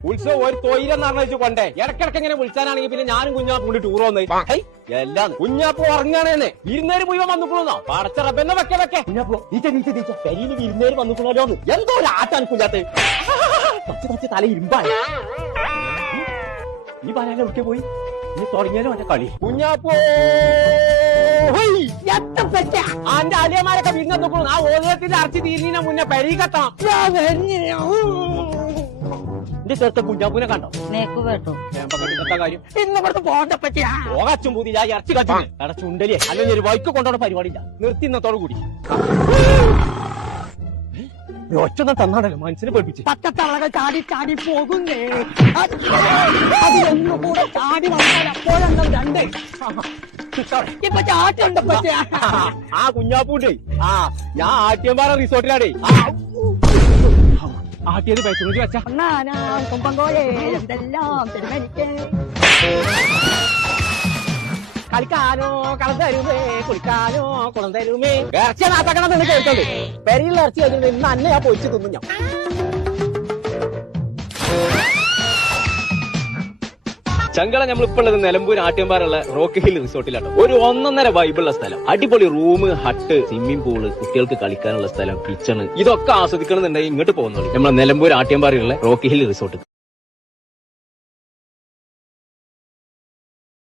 ഉത്സവം ഒരു തൊയിലെന്ന് പറഞ്ഞു കൊണ്ടേ ഇടക്കിടക്ക് ഇങ്ങനെ വിളിച്ചാനാണെങ്കിൽ പിന്നെ ഞാനും കുഞ്ഞാപ്പും കൂടി ടൂർ വന്നേ എല്ലാം കുഞ്ഞാപ്പു ഉറങ്ങാണേന്ന് വിരുന്നേര് മുഴുവൻ വന്നിക്കണോന്നോ പടച്ചറപ്പെന്നെ വെക്കെ കുഞ്ഞാപ്പു നീച്ച പെരിയിൽ വിരുന്നേര് വന്നിക്കണോന്ന് എന്തോ ഒരു ആട്ടാണ് കുഞ്ഞാത്ത് തച്ച് തല ഇരുമ്പാണ് ഈ പറയാൻ ഒരിക്കൽ പോയി നീ തുടങ്ങിയാലും എന്റെ കളി കുഞ്ഞാപ്പോ അന്റെ അലിയന്മാരൊക്കെ വിരുന്ന് നോക്കണു ആ ഓരോരുത്തിന്റെ അറച്ചി തീരുന്നതിന് മുന്നേ പെരി കത്താം എന്റെ ചേർത്ത കുഞ്ഞാപ്പൂനെ കണ്ടോ കേട്ടോ കാര്യം ഇന്നിവിടുത്തെ പോകച്ചും പൂതി ഞാൻ ഇറച്ചി കച്ചു കട ചുണ്ടലിയെ അല്ലെങ്കിൽ ഒരു വൈക്ക് കൊണ്ടുപോണ പരിപാടിയില്ല നിർത്തി ഇന്നത്തോടു കൂടി ഒറ്റ തന്നാണല്ലോ മനസ്സിനെ പഠിപ്പിച്ച് പച്ചത്തളകൾ ചാടി ചാടി പോകുന്നേ അതിലൊന്നും കൂടെ ചാടി വന്നാൽ അപ്പോഴെന്താ രണ്ട് ഇപ്പൊ ചാട്ടുണ്ട് ആ കുഞ്ഞാപ്പൂണ്ടേ ഞാൻ ആട്ടിയമ്പാറ റിസോർട്ടിലാടേ ആട്ടിയത് പൈസ വെച്ച കൊമ്പങ്കോലേ എന്തെല്ലാം തിരുമനിക്ക് കളിക്കാനോ കളം തരുമേ കുളിക്കാനോ കുളം തരുമേ ഇറച്ചി നാത്താക്കണം എന്ന് കേൾക്കണ്ടേ പെരിയുള്ള ഇറച്ചി കഴിഞ്ഞിട്ട് ഇന്ന് അന്നെ ഞാൻ പൊരിച്ചു തിന്നു ഞാൻ ചങ്കള നമ്മളിപ്പോ ഉള്ളത് നിലമ്പൂർ ആട്ടിയമ്പാറുള്ള റോക്ക് ഹിൽ റിസോർട്ടിലാണ് ഒരു 1.5 വൈബുള്ള സ്ഥലം അടിപൊളി റൂം ഹട്ട് സ്വിമ്മിംഗ് പൂള് കുട്ടികൾക്ക് കളിക്കാനുള്ള സ്ഥലം കിച്ചണ് ഇതൊക്കെ ആസ്വദിക്കണമെന്നുണ്ടെങ്കിൽ ഇങ്ങോട്ട് പോകുന്നുള്ളൂ നമ്മളെ നിലമ്പൂർ ആട്ടിയമ്പാറുള്ള റോക്ക് ഹിൽ റിസോർട്ട്